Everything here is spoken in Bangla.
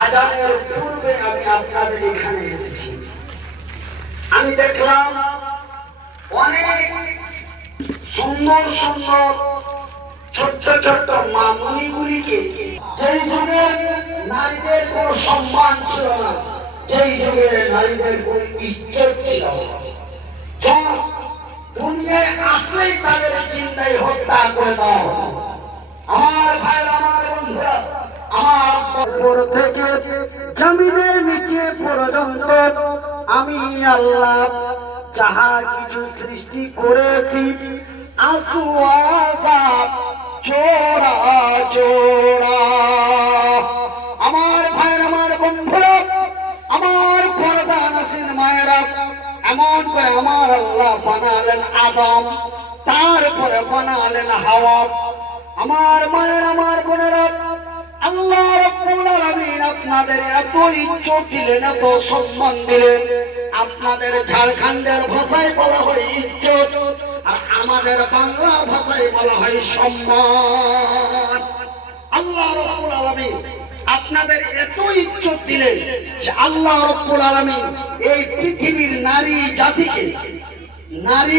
আজানের পূর্বে আমি আপনাদের এখানে এসেছি। আমি দেখলাম অনেক সুন্দর সুন্দর ছোট্ট ছোট্ট মামুনিগুলিকে, যেই যুগে নারীদের কোনো সম্মান ছিল না, যেই যুগে নারীদের কোনো ইজ্জত ছিল না, দুনিয়ায় আসলেই তাদের চিন্তায় হত্যা করে দেওয়া হতো। আমার ভাই, আমার বন্ধুরা, আমার উপর থেকে জমিনের নিচে পর্যন্ত আমি আল্লাহ যাহা কিছু সৃষ্টি করেছি, আসু আযাব জোড়া জোড়া। আমার ভাই, আমার বন্ধুরা, আমার পর্দা নাসিন মায়েরা, এমন করে আমার আল্লাহ বানালেন আদম, তারপরে বানালেন হাওয়া। আমার মায়ের, আমার বোনেরা, আল্লাহ রাব্বুল আলামিন আপনাদের এত ইজ্জত দিলেন, এত সম্মান দিলেন। আপনাদের ঝাড়খণ্ডের ভাষায় বলা হয় ইজ্জত, আর আমাদের বাংলা ভাষায় বলা হয় সম্মান। আল্লাহ রাব্বুল আলামিন আপনাদের এত ইজ্জত দিলেন যে আল্লাহ রাব্বুল আলামিন এই পৃথিবীর নারী জাতিকে, নারী